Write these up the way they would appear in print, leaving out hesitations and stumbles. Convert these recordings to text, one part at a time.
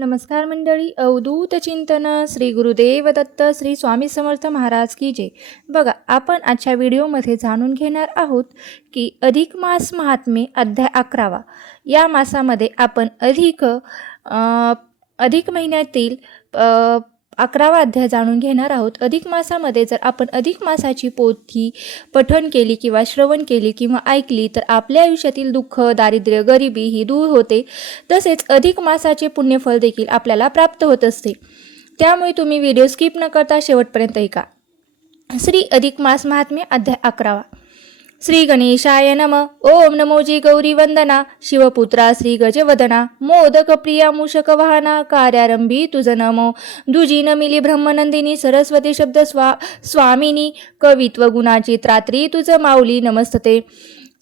नमस्कार मंडळी. अवधूत चिंतन श्री गुरुदेव दत्त श्री स्वामी समर्थ महाराज की जय. बघा, आपण आजच्या व्हिडिओमध्ये जाणून घेणार आहोत की अधिक मास महात्म्य अध्याय 11. या मासामध्ये आपण अधिक महिन्यातील 11वा अध्याय जाणून घेणार आहोत. अधिक मासामध्ये जर आपण अधिक मासाची पोथी पठण केली किंवा श्रवण केली किंवा ऐकली तर आपल्या आयुष्यातील दुःख, दारिद्र्य, गरिबी ही दूर होते. तसेच अधिक मासाचे पुण्यफल देखील आपल्याला प्राप्त होत असते. त्यामुळे तुम्ही व्हिडिओ स्किप न करता शेवटपर्यंत ऐका. श्री अधिक मास महात्म्य अध्याय 11. श्री गणेशाय नम. ओम नमो जी गौरी वंदना. शिवपुत्रा श्री गजवदना. मोदक प्रिया मूषक वाहना. कार्यारंभी तुझ नमो. दुजी नमिली ब्रह्मनंदिनी. सरस्वती शब्द स्वामिनी. कवित्व गुणाची त्रात्री तुझ माऊली नमस्तते.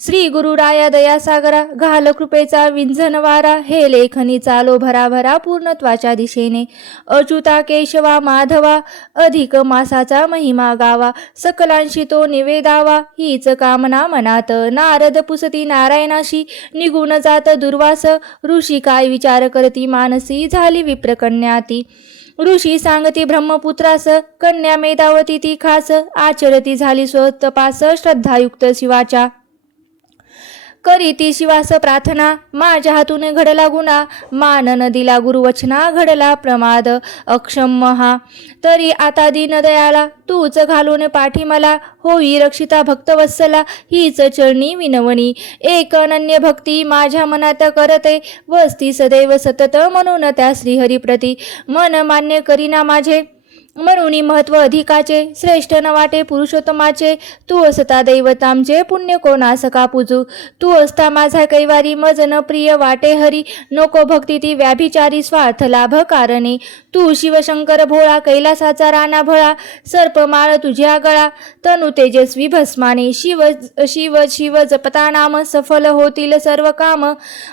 श्री गुरुराया दयासागरा. घाल कृपेचा विंझन वारा. हे लेखनी चालो भराभरा पूर्णत्वाच्या दिशेने. अच्युता केशवा माधवा. अधिक मासाचा महिमा गावा. सकलांशी तो निवेदावा. हीच कामना मनात. नारद पुसती नारायणाशी. निघून जात दुर्वास. ऋषी काय विचार करती मानसी. झाली विप्रकन्या ती. ऋषी सांगती ब्रह्मपुत्रास. कन्या मेधावती ती खास. आचरती झाली स्वतपास. श्रद्धायुक्त शिवाच्या. करी ती शिवास प्रार्थना. माझ्या हातून घडला गुन्हा. मान न दिला गुरुवचना. घडला प्रमाद अक्षम महा. तरी आता दीन दयाला. तूच घालून पाठी मला. होई रक्षिता भक्तवत्सला. हीच चरणी विनवणी. एक अनन्य भक्ती माझ्या मनात करते. वस्ती सदैव सतत म्हणून त्या श्रीहरिप्रती. मन मान्य करीना माझे. म्हणून महत्व अधिकाचे. श्रेष्ठ न वाटे पुरुषोत्तमाचे. तू असता दैवतांचे. पुण्य कोणास का पूजू. तू असता माझा कैवारी. मज न प्रिय वाटे हरी. नको भक्ती ती व्याभिचारी. स्वार्थ लाभ कारणे. तू शिवशंकर भोळा. कैलासाचा राणा भळा. सर्पमाळ तुझ्या गळा. तनु तेजस्वी भस्माने. शिव शिव शिव जपता नाम. सफल होतील सर्व काम.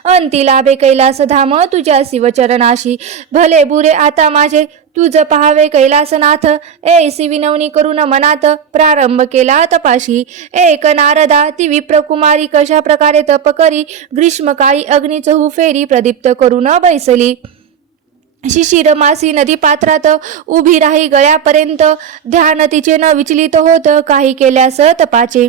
अंती लाभे कैलास धाम. तुझ्या शिवचरणाशी. भले बुरे आता माझे. तुझ पहावे कैलासनाथ. ऐसी विनवणी करून मनात. प्रारंभ केला तपाशी. एक नारदा ती विप्रकुमारी. कशा प्रकारे तप करी. ग्रीष्मकाळी अग्नी चहू फेरी. प्रदीप्त करून बैसली. शिशिर मासी नदी पात्रात. उभी राही गळ्यापर्यंत. ध्यान तिचे न विचलित होत. काही केल्यास तपाचे.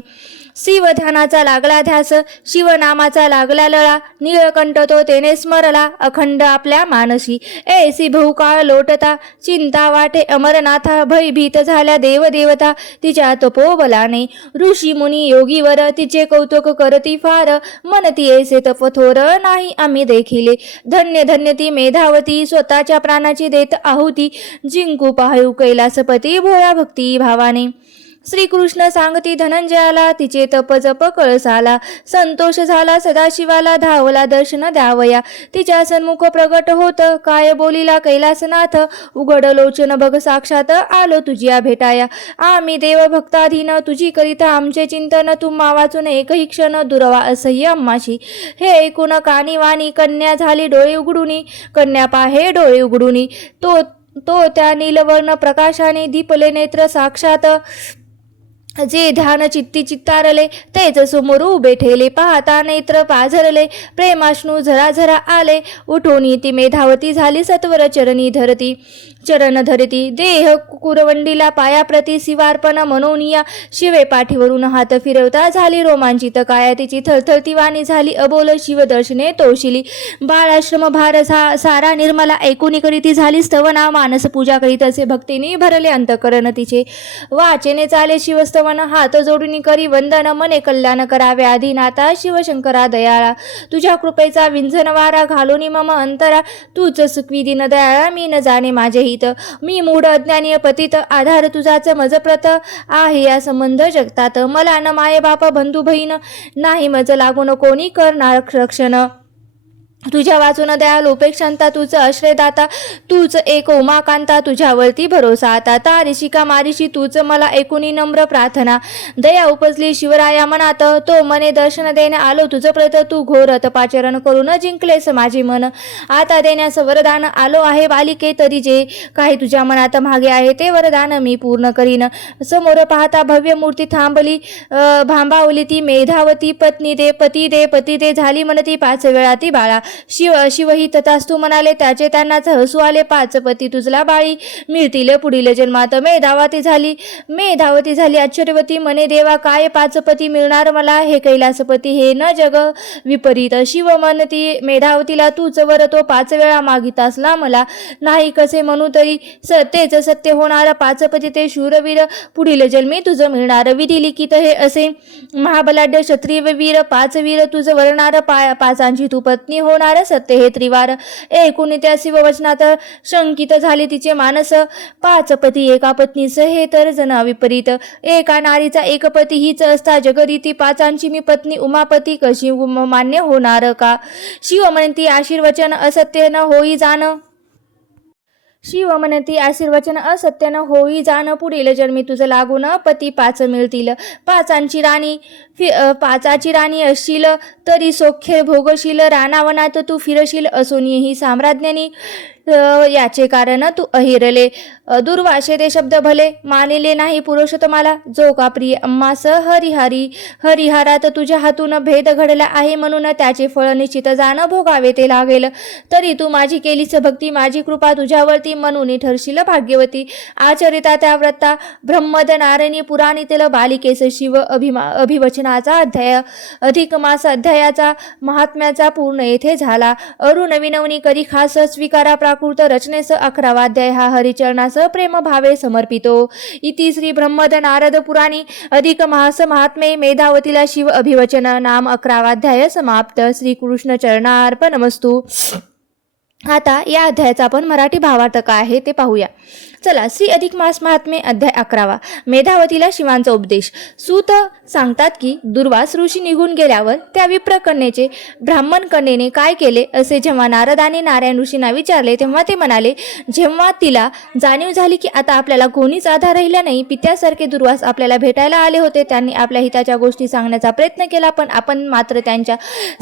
शिव ध्यानाचा लागला ध्यास. शिवनामाचा लागला लळा. नीळकंठ तो तेने स्मरला. अखंड आपल्या मानसी. ऐसी बहुकाळ लोटता. चिंता वाटे अमरनाथा. भयभीत झाल्या देवदेवता. तिच्या तपोबलाने. ऋषी मुनी योगीवर. तिचे कौतुक करती फार. मनती ऐसे तपथोर. नाही आम्ही देखिले. धन्य धन्य ती मेधावती. स्वतःच्या प्राणाची देत आहुती. जिंकू पाहू कैलासपती. भोळा भक्ती भावाने. श्रीकृष्ण सांगती धनंजयाला. तिचे तप जप कळसाला. संतोष झाला सदाशिवाला. धावला दर्शन द्यावया. तिच्या सन्मुख प्रगट होत. काय बोलिला कैलासनाथ. उघड लोचन बघ साक्षात. आलो तुझ्या भेटाया. आम्ही देव भक्ताधीन. तुझी करिता आमचे चिंतन. तुम्हा वाचून एकही क्षण दुर्वा असह्य आम्हाशी. हे ऐकून कानी वाणी. कन्या झाली डोळे उघडुनी. कन्या पाहे डोळे उघडुनी. तो त्या नीलवर्ण प्रकाशाने. दीपले नेत्र साक्षात. जे ध्यान चित्ती चित्तारले. तेच समोर उभे ठेले. पाहता नेत्र पाझरले. प्रेमाश्नू झरा झरा आले. उठोनी ती मेधावती झाली. सत्वर चरणी धरती. चरण धरती. देह कुरवंडीला पायाप्रती. शिवार्पण मनोनिया. शिवे पाठीवरून हात फिरवता. झाली रोमांचित काया तिची. थरथरती वाणी झाली अबोल. शिवदर्शने तोशिली. बाळाश्रम भार सारा निर्मला. ऐकुनी करीती झाली स्तवना. मानस पूजा करीत असे भक्तीने भरले अंतकरण तिचे. वाचेने चाले शिवस्तवन. हात जोडून करी वंदन. मने कल्याण करावे आदिनाथा. शिवशंकरा दयाळा. तुझ्या कृपेचा विंझन वारा. घालूनी मम अंतरा. तूच सुखवी दिन दयाळा. मी न जाणे माझे हित. मी मूढ अज्ञानी पतित. आधार तुझाच मजप्रत. आहे या संबंध जगतात. मला न माये बाप बंधू बहीण. नाही मज लागून कोणी करणार रक्षण. तुझ्या वाचून दयाल उपेक्षांता. तूच आश्रयदाता. तूच एक उमाकांता. तुझ्यावरती भरोसा आता. तारिशिका मारिशी. तूच मला ऐकुनी नम्र प्रार्थना. दया उपजली शिवराया मनात. तो मने दर्शन देणे आलो तुझ प्रत. तू घोर तपाचरण करून जिंकलेस माझे मन. आता देण्यास वरदान आलो आहे बालिके. तरी जे काही तुझ्या मनात मागे आहे ते वरदान मी पूर्ण करीन. समोर पाहता भव्य मूर्ती थांबली. भांबावली ती मेधावती. पत्नी दे पती दे पती दे. झाली म्हणती 5 वेळा ती बाळा. शिवही तथास्तु म्हणाले. त्याचे त्यांनाच हसू आले. 5 पती तुझला बाळी मिळतील पुढील जन्मात. मेधावती झाली आश्चर्यवती म्हणे, देवा काय 5 पती मिळणार मला, हे कैलासपती हे न जग विपरीत. शिव म्हणती मेधावतीला, तूच वर तो 5 वेळा मागितास ला मला, नाही कसे म्हणू तरी तेच सत्य होणार. 5 पती ते शूरवीर पुढील जन्मी तुझं मिळणार. विधी लिखित हे असे महाबलाढ्य क्षत्रिय वीर 5 वीर तुझं वरणार. 5 तू पत्नी होणार. सत्य हे त्रिवार. एकूण त्या शिववचनात शंकित झाले तिचे मानस. 5 पती एका पत्नीस हे तर जण विपरीत. एका नारीचा एक पती हीच असता जगरीती. 5 मी पत्नी उमापती कशी मान्य होणार का. शिव म्हणती आशीर्वचन असत्य न होई असत्य न होई जाण. पुढील जन्मी तुझं लागून पती 5 मिळतील. 5 राणी असशील तरी सौख्य भोगशील. रानावनात तू फिरशील असोनी ही साम्राज्ञानी. याचे कारण तू अहिरले. दुर्वाशे ते शब्द भले मानिले नाही पुरुषोत्तमाला. जो का प्रिय अम्मास हरिहारात तुझ्या हातून भेद घडला आहे, म्हणून त्याचे फळ निश्चित जाणं भोगावे ते लागेल. तरी तू माझी केलीस भक्ती, माझी कृपा तुझ्यावरती, म्हणून ठरशील भाग्यवती. आचरिता त्या व्रता ब्रह्मद नारायणी पुराणीतील बालिकेस शिव अभिवचनाचा अध्याय अधिक मास अध्यायाचा महात्म्याचा पूर्ण येथे झाला. अरुण विनवणी करी खास स्वीकारा प्राकृत रचनेस 11वा अध्याय हा हरिचरणास प्रेम भावे समर्पितो. इति श्री ब्रह्मद नारद पुराणी अधिक मास महात्मे मेधावतीला शिव अभिवचन नाम 11वा अध्याय समाप्त. श्री कृष्ण चरणार्पणमस्तु. आता या अध्यायाचा आपण मराठी भावार्थ काय आहे ते पाहूया. चला, श्री अधिक मास महात्मे अध्याय 11वा. मेधावतीला शिवांचा उपदेश. सूत सांगतात की दुर्वास ऋषी निघून गेल्यावर त्या विप्र कन्येचे ब्राह्मण कन्येने काय केले असे जेव्हा नारदाने नारायण ऋषींना विचारले, तेव्हा ते म्हणाले, जेव्हा तिला जाणीव झाली की आता आपल्याला कोणीच आधार राहिला नाही, पित्यासारखे दुर्वास आपल्याला भेटायला आले होते. त्यांनी आपल्या हिताच्या गोष्टी सांगण्याचा प्रयत्न केला, पण आपण मात्र त्यांच्या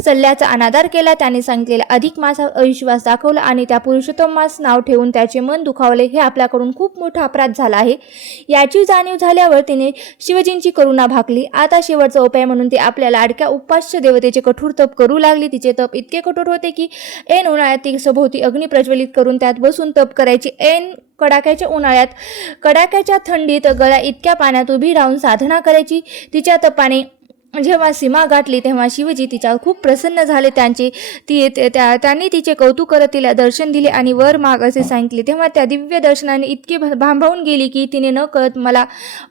सल्ल्याचा अनादर केला. त्यांनी सांगितलेल्या अधिक मासावर अविश्वास दाखवला आणि त्या पुरुषोत्तम मास नाव ठेवून त्याचे मन दुखावले. हे आपल्याकडून खूप मोठा अपराध झाला आहे. याची जाणीव झाल्यावर तिने शिवजींची करुणा भागली. आता शेवटचा उपाय म्हणून ती आपल्या लाडक्या उपास्य देवतेचे कठोर तप करू लागली. तिचे तप इतके कठोर होते की ऐन उन्हाळ्यात ती सभोवती अग्नी प्रज्वलित करून त्यात बसून तप करायची. ऐन कडाक्याच्या उन्हाळ्यात कडाक्याच्या थंडीत गळ्या इतक्या पाण्यात उभी राहून साधना करायची. तिच्या तपाने जेव्हा सीमा गाठली तेव्हा शिवजी तिच्यावर खूप प्रसन्न झाले. त्यांनी तिचे कौतुक करत तिला दर्शन दिले आणि वर माग असे सांगितले. तेव्हा त्या दिव्य दर्शनाने इतकी भांबावून गेली की तिने न कळत मला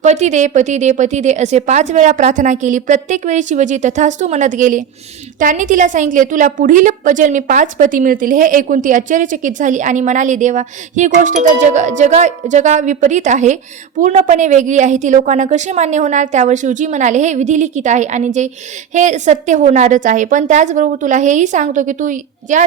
पती दे पती दे पती दे असे 5 वेळा प्रार्थना केली. प्रत्येक वेळी शिवजी तथास्तु म्हणत गेले. त्यांनी तिला सांगितले, तुला पुढील जन्मी 5 पती मिळतील. हे ऐकून ती आश्चर्यचकित झाली आणि म्हणाली, देवा ही गोष्ट तर जगा विपरीत आहे, पूर्णपणे वेगळी आहे. ती लोकांना कशी मान्य होणार. त्यावर शिवजी म्हणाले, हे विधिलिखित आहे आणि हे सत्य होणारच आहे. पण त्याचबरोबर तुला हेही सांगतो की तू या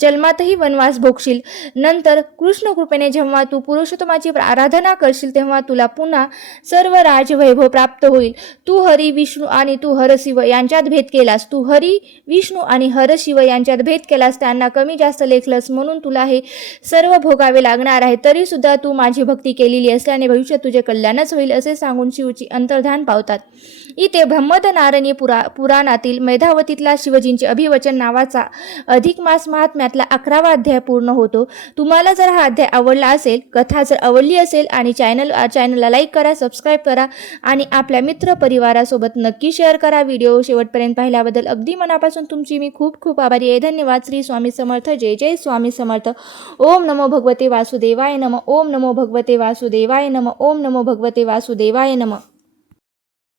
जन्मातही वनवास भोगशील. नंतर कृष्ण कृपेने जेव्हा तू पुरुषोत्तमाची आराधना करशील तेव्हा तुला पुन्हा सर्व राजवैभव प्राप्त होईल. तू हरी विष्णू आणि तू हरशिव यांच्यात भेद केलास. तू हरी विष्णू आणि हरशिव यांच्यात भेद केलास. त्यांना कमी जास्त लेखलस म्हणून तुला हे सर्व भोगावे लागणार आहे. तरी सुद्धा तू माझी भक्ती केलेली असल्याने भविष्यात तुझे कल्याणच होईल असे सांगून शिवची अंतर्धान पावतात. इथे ब्रह्मद नारायणी पुराणातील मेधावतीतला शिवजींचे अभिवचन नावाचा अधिक मास महात्म्यातला 11वा अध्याय पूर्ण होतो. तुम्हाला जर हा अध्याय आवडला असेल, कथा जर आवडली असेल आणि चॅनलला लाईक करा, सबस्क्राईब करा आणि आपल्या मित्र परिवारासोबत नक्की शेअर करा. व्हिडिओ शेवटपर्यंत पाहिल्याबद्दल अगदी मनापासून तुमची मी खूप खूप आभारी आहे. धन्यवाद. श्री स्वामी समर्थ. जय जय स्वामी समर्थ. ओम नमो भगवते वासुदेवाय नमः. ओम नमो भगवते वासुदेवाय नमः. ओम नमो भगवते वासुदेवाय नमः.